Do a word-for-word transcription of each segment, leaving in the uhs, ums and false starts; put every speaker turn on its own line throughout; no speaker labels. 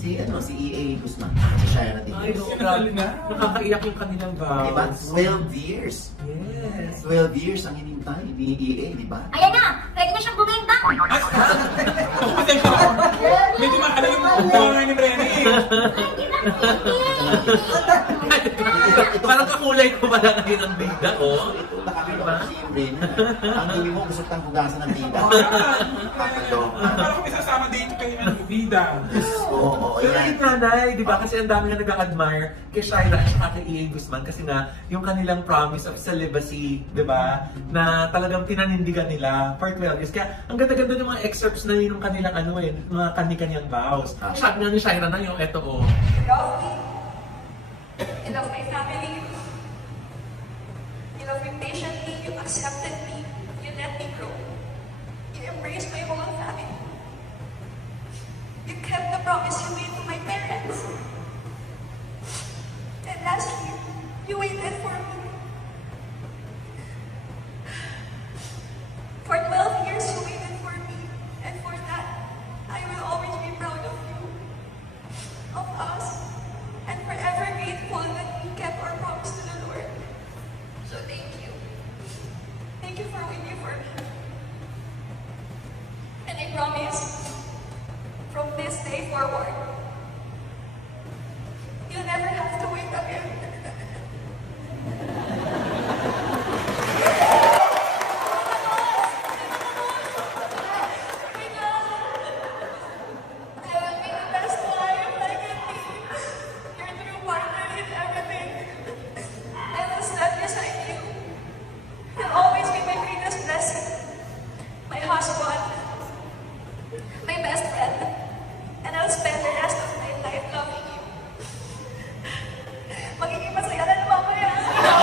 Si ano, si E A Guzman, si Shira din.
Ay, no, grabe na. Nakakaiyak yung kanilang vows.
Diba? twelve years.
Yes.
twelve years ang hinintay ni E A, di ba?
Ayan na! Pwede na siyang bumenta!
Ako pasensya ako. Medyo maalala yung mga ni Brenny.
Parang kakulay ko pala ngayon ang bida, oh.
Ito, nakakita ko si Brenna. Ang dumi mo, gusto kang hugasan ng bida. Kakaloka.
Parang kung isasama dito kayo ng bida.
Oo, oo,
Pero
yan.
yung nanay, di ba? Kasi ang dami nga nag-admire kay Shira at saka kay E A Guzman kasi nga yung kanilang promise of celibacy, di ba? Na talagang pinanindigan nila for twelve years. Kaya ang ganda-ganda ng mga excerpts na yun ng kanilang ano eh, mga kani-kanyang vows.
Ah.
Shot nga ni Shira na yung eto oh.
You love me. You love my family. You love me patiently. You accepted me. You let me grow. You embraced my whole family. You kept the promise you made to my parents. And lastly, you waited for me. For twelve years, you waited for me. And for that, I will always be proud of you, of us, and forever grateful that we kept our promise to the Lord. So thank you. Thank you for waiting for me. And I promise, from this day forward, you'll never have to wait again. I will be the best wife I can be. Your true partner in everything. I will stand beside you. You'll always be my greatest blessing. My husband. My best friend. And I'll spend the rest of my life loving you. Magiging masaya na naman ko yan.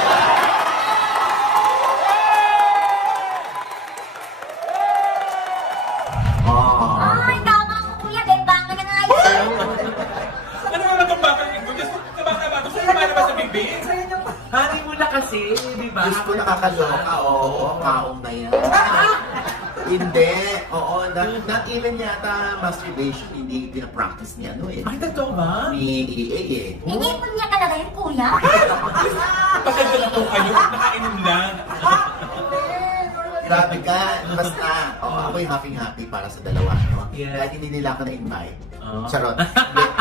Oh.
Ay, tama ko kuya! Bembangan na nga yun!
Ano naman itong bakal ito? Just sa bata-bata. Saan naman ba sa bibig?
Honey mo na kasi, di ba?
Diyos ko, nakakaloka. Oo, kaong na yan. Hindi. Oo, not, not even yata masturbation, hindi pinapractice niya, ano eh.
Ay, totoo ba?
Ni E A eh.
Inipon niya talaga yun, kuya?
Pasensya na po kayo. Nakainom lang.
Grabe ka, basta. Oo, ako'y happy-happy para sa dalawa. No?
Yes.
Kahit hindi nila ako na-invite.
Oh.
Charot. Hindi.